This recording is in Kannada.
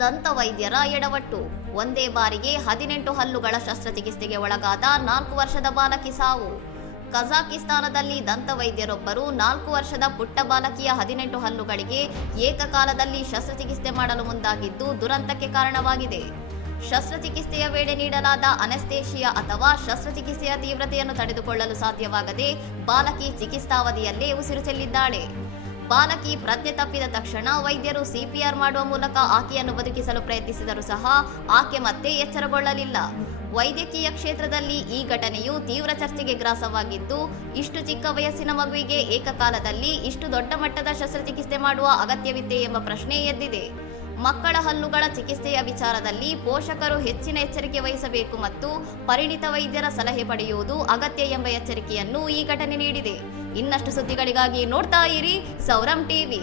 ದಂತ ವೈದ್ಯರ ಎಡವಟ್ಟು. ಒಂದೇ ಬಾರಿಗೆ 18 ಹಲ್ಲುಗಳ ಶಸ್ತ್ರಚಿಕಿತ್ಸೆಗೆ ಒಳಗಾದ 4 ವರ್ಷದ ಬಾಲಕಿ ಸಾವು. ಕಜಾಕಿಸ್ತಾನದಲ್ಲಿ ದಂತ ವೈದ್ಯರೊಬ್ಬರು 4 ವರ್ಷದ ಪುಟ್ಟ ಬಾಲಕಿಯ 18 ಹಲ್ಲುಗಳಿಗೆ ಏಕಕಾಲದಲ್ಲಿ ಶಸ್ತ್ರಚಿಕಿತ್ಸೆ ಮಾಡಲು ಮುಂದಾಗಿದ್ದು ದುರಂತಕ್ಕೆ ಕಾರಣವಾಗಿದೆ. ಶಸ್ತ್ರಚಿಕಿತ್ಸೆಯ ವೇಳೆ ನೀಡಲಾದ ಅನೆಸ್ಥೇಷಿಯಾ ಅಥವಾ ಶಸ್ತ್ರಚಿಕಿತ್ಸೆಯ ತೀವ್ರತೆಯನ್ನು ತಡೆದುಕೊಳ್ಳಲು ಸಾಧ್ಯವಾಗದೆ ಬಾಲಕಿ ಚಿಕಿತ್ಸಾವಧಿಯಲ್ಲೇ ಉಸಿರು ಚೆಲ್ಲಿದ್ದಾಳೆ. ಬಾಲಕಿ ಪ್ರಜ್ಞೆ ತಪ್ಪಿದ ತಕ್ಷಣ ವೈದ್ಯರು ಸಿಪಿಆರ್ ಮಾಡುವ ಮೂಲಕ ಆಕೆಯನ್ನು ಬದುಕಿಸಲು ಪ್ರಯತ್ನಿಸಿದರೂ ಸಹ ಆಕೆ ಮತ್ತೆ ಎಚ್ಚರಗೊಳ್ಳಲಿಲ್ಲ. ವೈದ್ಯಕೀಯ ಕ್ಷೇತ್ರದಲ್ಲಿ ಈ ಘಟನೆಯು ತೀವ್ರ ಚರ್ಚೆಗೆ ಗ್ರಾಸವಾಗಿದ್ದು, ಇಷ್ಟು ಚಿಕ್ಕ ವಯಸ್ಸಿನ ಮಗುವಿಗೆ ಏಕಕಾಲದಲ್ಲಿ ಇಷ್ಟು ದೊಡ್ಡ ಮಟ್ಟದ ಶಸ್ತ್ರಚಿಕಿತ್ಸೆ ಮಾಡುವ ಅಗತ್ಯವಿತ್ತೆ ಎಂಬ ಪ್ರಶ್ನೆ ಎದ್ದಿದೆ. ಮಕ್ಕಳ ಹಲ್ಲುಗಳ ಚಿಕಿತ್ಸೆಯ ವಿಚಾರದಲ್ಲಿ ಪೋಷಕರು ಹೆಚ್ಚಿನ ಎಚ್ಚರಿಕೆ ವಹಿಸಬೇಕು ಮತ್ತು ಪರಿಣಿತ ವೈದ್ಯರ ಸಲಹೆ ಪಡೆಯುವುದು ಅಗತ್ಯ ಎಂಬ ಎಚ್ಚರಿಕೆಯನ್ನು ಈ ಘಟನೆ ನೀಡಿದೆ. ಇನ್ನಷ್ಟು ಸುದ್ದಿಗಳಿಗಾಗಿ ನೋಡ್ತಾ ಇರಿ ಸೌರಂ ಟಿವಿ.